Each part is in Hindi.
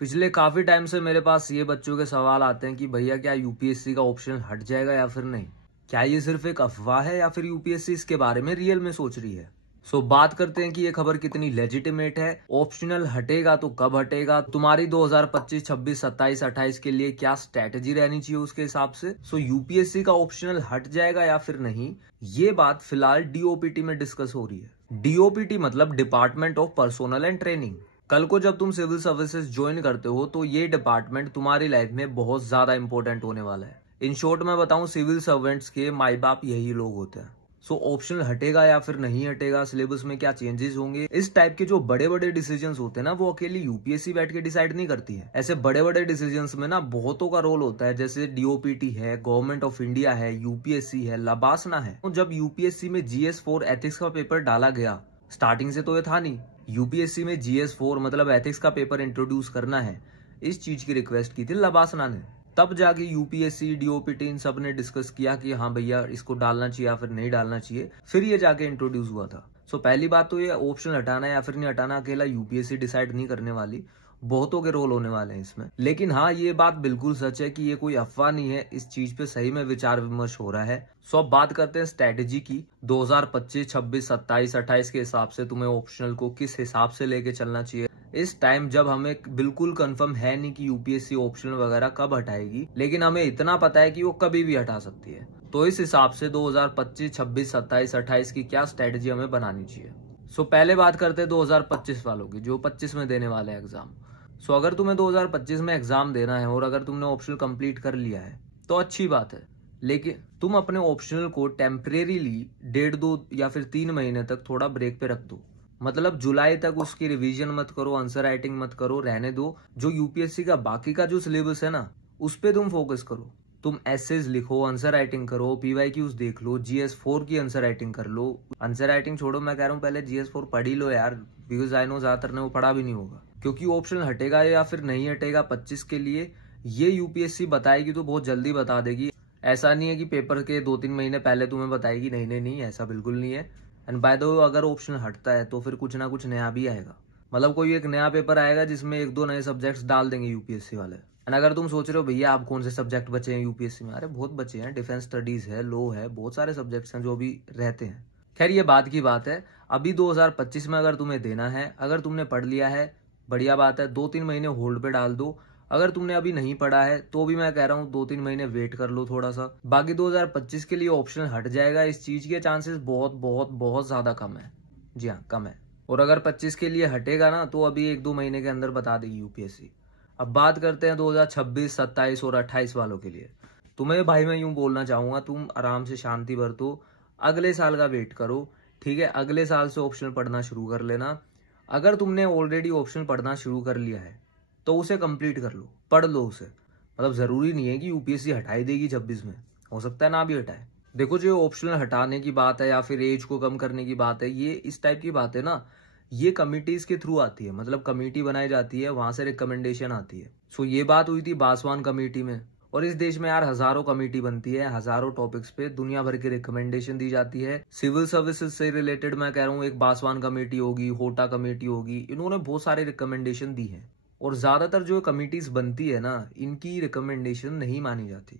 पिछले काफी टाइम से मेरे पास ये बच्चों के सवाल आते हैं कि भैया क्या यूपीएससी का ऑप्शन हट जाएगा या फिर नहीं, क्या ये सिर्फ एक अफवाह है या फिर यूपीएससी इसके बारे में रियल में सोच रही है। सो बात करते हैं कि ये खबर कितनी लेजिटिमेट है। ऑप्शनल हटेगा तो कब हटेगा, तुम्हारी 2025, 26, 27, 28 के लिए क्या स्ट्रेटेजी रहनी चाहिए उसके हिसाब से। सो यूपीएससी का ऑप्शनल हट जाएगा या फिर नहीं, ये बात फिलहाल डीओपीटी में डिस्कस हो रही है। डीओपीटी मतलब department of personnel and training. कल को जब तुम सिविल सर्विसेज ज्वाइन करते हो तो ये डिपार्टमेंट तुम्हारी लाइफ में बहुत ज्यादा इंपॉर्टेंट होने वाला है। इन शॉर्ट में बताऊं, सिविल सर्वेंट्स के माई बाप यही लोग होते हैं। सो ऑप्शनल हटेगा या फिर नहीं हटेगा, सिलेबस में क्या चेंजेस होंगे, इस टाइप के जो बड़े बड़े डिसीजंस होते हैं ना, वो अकेली यूपीएससी बैठ के डिसाइड नहीं करती है। ऐसे बड़े बड़े डिसीजंस में ना बहुतों का रोल होता है, जैसे डीओपीटी है, गवर्नमेंट ऑफ इंडिया है, यूपीएससी है, लबासना है। जब यूपीएससी में GS4 एथिक्स का पेपर डाला गया, स्टार्टिंग से तो ये था नहीं, यूपीएससी में GS4 मतलब एथिक्स का पेपर इंट्रोड्यूस करना है, इस चीज की रिक्वेस्ट की थी लबासना ने। तब जाके यूपीएससी, डीओपीटी इन सब ने डिस्कस किया कि हाँ भैया इसको डालना चाहिए या फिर नहीं डालना चाहिए, फिर ये जाके इंट्रोड्यूस हुआ था। सो पहली बात तो ये ऑप्शनल हटाना या फिर नहीं हटाना अकेला यूपीएससी डिसाइड नहीं करने वाली, बहुतों के रोल होने वाले हैं इसमें। लेकिन हाँ, ये बात बिल्कुल सच है कि ये कोई अफवाह नहीं है, इस चीज पे सही में विचार विमर्श हो रहा है। सो अब बात करते हैं स्ट्रेटेजी की। 2025, 26, 27, 28 के हिसाब से तुम्हें ऑप्शनल को किस हिसाब से लेके चलना चाहिए। इस टाइम जब हमें बिल्कुल कंफर्म है नहीं कि यूपीएससी ऑप्शनल वगैरह कब हटाएगी, लेकिन हमें इतना पता है कि वो कभी भी हटा सकती है। तो इस हिसाब से 2025, 26, 27, 28 की क्या स्ट्रेटेजी हमें बनानी चाहिए। सो पहले बात करते हैं 2025 वालों की, जो 25 में देने वाले एग्जाम। सो अगर तुम्हें 2025 में एग्जाम देना है और अगर तुमने ऑप्शनल कंप्लीट कर लिया है तो अच्छी बात है, लेकिन तुम अपने ऑप्शनल को टेम्परेरीली 1.5-2 या फिर 3 महीने तक थोड़ा ब्रेक पे रख दो। मतलब जुलाई तक उसकी रिवीजन मत करो, आंसर राइटिंग मत करो, रहने दो। जो यूपीएससी का बाकी का जो सिलेबस है ना, उस पे तुम फोकस करो। तुम एसेज लिखो, आंसर राइटिंग करो, पीवाईक्यूज देख लो, GS4 की आंसर राइटिंग कर लो। आंसर राइटिंग छोड़ो, मैं कह रहा हूँ पहले GS4 पढ़ ही लो यार, बिकॉज आई नो ज्यादातर ने वो पढ़ा भी नहीं होगा। क्योंकि ऑप्शनल हटेगा या फिर नहीं हटेगा 25 के लिए, ये यूपीएससी बताएगी तो बहुत जल्दी बता देगी। ऐसा नहीं है कि पेपर के 2-3 महीने पहले तुम्हें बताएगी, नहीं नहीं नहीं, ऐसा बिल्कुल नहीं है। एंड बाय द वे, अगर ऑप्शन हटता है तो फिर कुछ ना कुछ नया भी आएगा। मतलब कोई एक नया पेपर आएगा जिसमें 1-2 नए सब्जेक्ट्स डाल देंगे यूपीएससी वाले। एंड अगर तुम सोच रहे हो भैया आप कौन से सब्जेक्ट बचे हैं यूपीएससी में, अरे बहुत बचे हैं, डिफेंस स्टडीज है, लॉ है, बहुत सारे सब्जेक्ट्स हैं जो अभी रहते हैं। खैर ये बात की बात है। अभी 2025 में अगर तुम्हें देना है, अगर तुमने पढ़ लिया है, बढ़िया बात है, 2-3 महीने होल्ड पे डाल दो। अगर तुमने अभी नहीं पढ़ा है तो भी मैं कह रहा हूँ 2-3 महीने वेट कर लो थोड़ा सा। बाकी 2025 के लिए ऑप्शन हट जाएगा, इस चीज के चांसेस बहुत बहुत बहुत ज्यादा कम है। जी हाँ, कम है। और अगर 25 के लिए हटेगा ना तो अभी 1-2 महीने के अंदर बता देगी यूपीएससी। अब बात करते हैं 2026, 27 और 28 वालों के लिए। तुम्हें भाई मैं यूं बोलना चाहूंगा, तुम आराम से शांति बरतो, अगले साल का वेट करो। ठीक है, अगले साल से ऑप्शनल पढ़ना शुरू कर लेना। अगर तुमने ऑलरेडी ऑप्शनल पढ़ना शुरू कर लिया है तो उसे कंप्लीट कर लो, पढ़ लो उसे। मतलब जरूरी नहीं है कि यूपीएससी हटाई देगी 26 में, हो सकता है ना भी हटाए। देखो, जो ऑप्शनल हटाने की बात है या फिर एज को कम करने की बात है, ये इस टाइप की बात है ना, ये कमिटीज के थ्रू आती है। मतलब कमेटी बनाई जाती है, वहां से रिकमेंडेशन आती है। सो ये बात हुई थी बासवान कमेटी में। और इस देश में यार हजारों कमेटी बनती है, हजारों टॉपिक्स पे दुनिया भर की रिकमेंडेशन दी जाती है। सिविल सर्विसेज से रिलेटेड मैं कह रहा हूँ, एक बासवान कमेटी होगी, होटा कमेटी होगी, इन्होंने बहुत सारे रिकमेंडेशन दी है। और ज्यादातर जो कमिटीज बनती है ना, इनकी रिकमेंडेशन नहीं मानी जाती,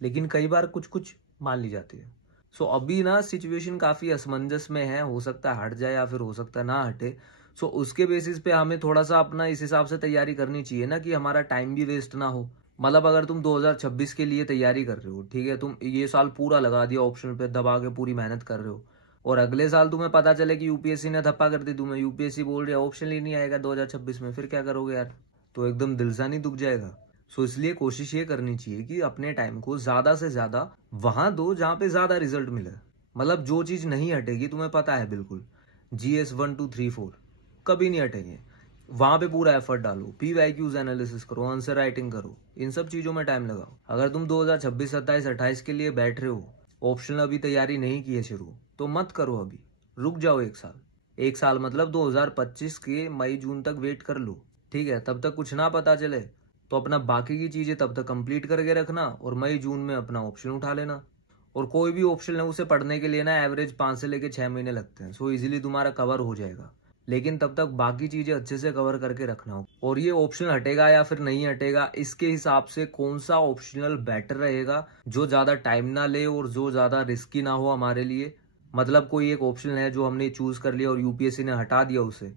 लेकिन कई बार कुछ कुछ मान ली जाती है। सो अभी ना सिचुएशन काफी असमंजस में है, हो सकता है हट जाए या फिर हो सकता है ना हटे। सो उसके बेसिस पे हमें थोड़ा सा अपना इस हिसाब से तैयारी करनी चाहिए ना कि हमारा टाइम भी वेस्ट ना हो। मतलब अगर तुम 2026 के लिए तैयारी कर रहे हो, ठीक है, तुम ये साल पूरा लगा दिया ऑप्शनल पे, दबा के पूरी मेहनत कर रहे हो, और अगले साल तुम्हें पता चले कि यूपीएससी ने धप्पा कर दी, तुम्हें यूपीएससी बोल रही है ऑप्शन ही नहीं आएगा 2026 में, फिर क्या करोगे यार। तो एकदम दिल सा नहीं दुख जाएगा। सो इसलिए कोशिश ये करनी चाहिए कि अपने टाइम को ज्यादा से ज्यादा वहां दो जहां पे ज्यादा रिजल्ट मिले। मतलब जो चीज नहीं हटेगी तुम्हें पता है बिल्कुल, GS 1, 2, 3, 4 कभी नहीं हटेंगे, वहां पे पूरा एफर्ट डालो, पीवाईक्यूज एनालिसिस करो, आंसर राइटिंग करो, इन सब चीजों में टाइम लगाओ। अगर तुम 2026, 27, 28 के लिए बैठ रहे हो, ऑप्शनल अभी तैयारी नहीं की है शुरू, तो मत करो, अभी रुक जाओ 1 साल। 1 साल मतलब 2025 के मई जून तक वेट कर लो, ठीक है। तब तक कुछ ना पता चले तो अपना बाकी की चीजें तब तक कंप्लीट करके रखना, और मई जून में अपना ऑप्शन उठा लेना। और कोई भी ऑप्शन है उसे पढ़ने के लिए ना एवरेज 5 से लेके 6 महीने लगते हैं। सो इजीली तुम्हारा कवर हो जाएगा। लेकिन तब तक बाकी चीजें अच्छे से कवर करके रखना हो। और ये ऑप्शन हटेगा या फिर नहीं हटेगा, इसके हिसाब से कौन सा ऑप्शनल बेटर रहेगा, जो ज्यादा टाइम ना ले और जो ज्यादा रिस्की ना हो हमारे लिए। मतलब कोई एक ऑप्शन है जो हमने चूज कर लिया और यूपीएससी ने हटा दिया उसे,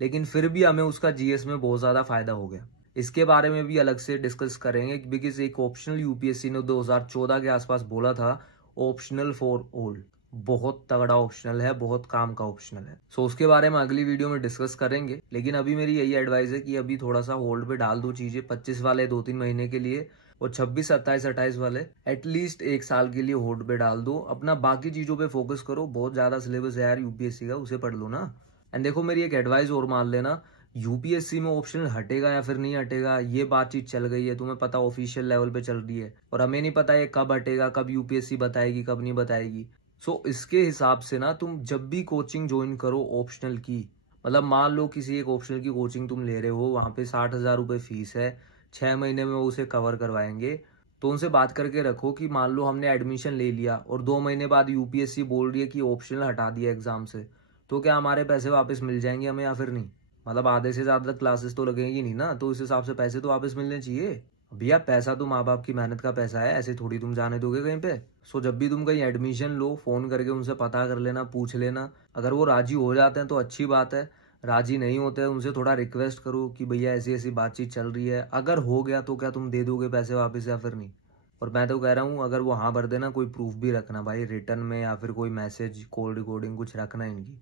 लेकिन फिर भी हमें उसका जीएस में बहुत ज्यादा फायदा हो गया। इसके बारे में भी अलग से डिस्कस करेंगे, बिकॉज एक ऑप्शनल यूपीएससी ने 2014 के आसपास बोला था, ऑप्शनल फॉर ऑल। बहुत तगड़ा ऑप्शनल है, बहुत काम का ऑप्शनल है। सो उसके बारे में अगली वीडियो में डिस्कस करेंगे। लेकिन अभी मेरी यही एडवाइस है कि अभी थोड़ा सा होल्ड पे डाल दो चीजें, 25 वाले 2-3 महीने के लिए, और 26, 27, 28 वाले एटलीस्ट 1 साल के लिए होल्ड पे डाल दो। अपना बाकी चीजों पे फोकस करो। बहुत ज्यादा सिलेबस है यार यूपीएससी का, उसे पढ़ लो ना। एंड देखो, मेरी एक एडवाइस और मान लेना, यूपीएससी में ऑप्शनल हटेगा या फिर नहीं हटेगा, ये बातचीत चल गई है, तुम्हें पता ऑफिशियल लेवल पे चल रही है, और हमें नहीं पता ये कब हटेगा, कब यूपीएससी बताएगी, कब नहीं बताएगी। सो इसके हिसाब से ना तुम जब भी कोचिंग ज्वाइन करो ऑप्शनल की, मतलब मान लो किसी एक ऑप्शनल की कोचिंग तुम ले रहे हो, वहां पे 60,000 रुपये फीस है, 6 महीने में वो उसे कवर करवाएंगे, तो उनसे बात करके रखो कि मान लो हमने एडमिशन ले लिया और 2 महीने बाद यूपीएससी बोल रही है कि ऑप्शनल हटा दिया एग्जाम से, तो क्या हमारे पैसे वापस मिल जाएंगे हमें या फिर नहीं। मतलब आधे से ज्यादा क्लासेस तो लगेंगी नहीं ना, तो इस हिसाब से पैसे तो वापस मिलने चाहिए। भैया पैसा तो माँ बाप की मेहनत का पैसा है, ऐसे थोड़ी तुम जाने दोगे कहीं पे। सो जब भी तुम कहीं एडमिशन लो, फोन करके उनसे पता कर लेना, पूछ लेना। अगर वो राजी हो जाते हैं तो अच्छी बात है, राजी नहीं होते हैं उनसे थोड़ा रिक्वेस्ट करो कि भैया ऐसी ऐसी बातचीत चल रही है। अगर हो गया तो क्या तुम दे दोगे पैसे वापस या फिर नहीं। और मैं तो कह रहा हूँ, अगर वो हाँ भर देना, कोई प्रूफ भी रखना भाई, रिटर्न में या फिर कोई मैसेज, कॉल रिकॉर्डिंग कुछ रखना इनकी।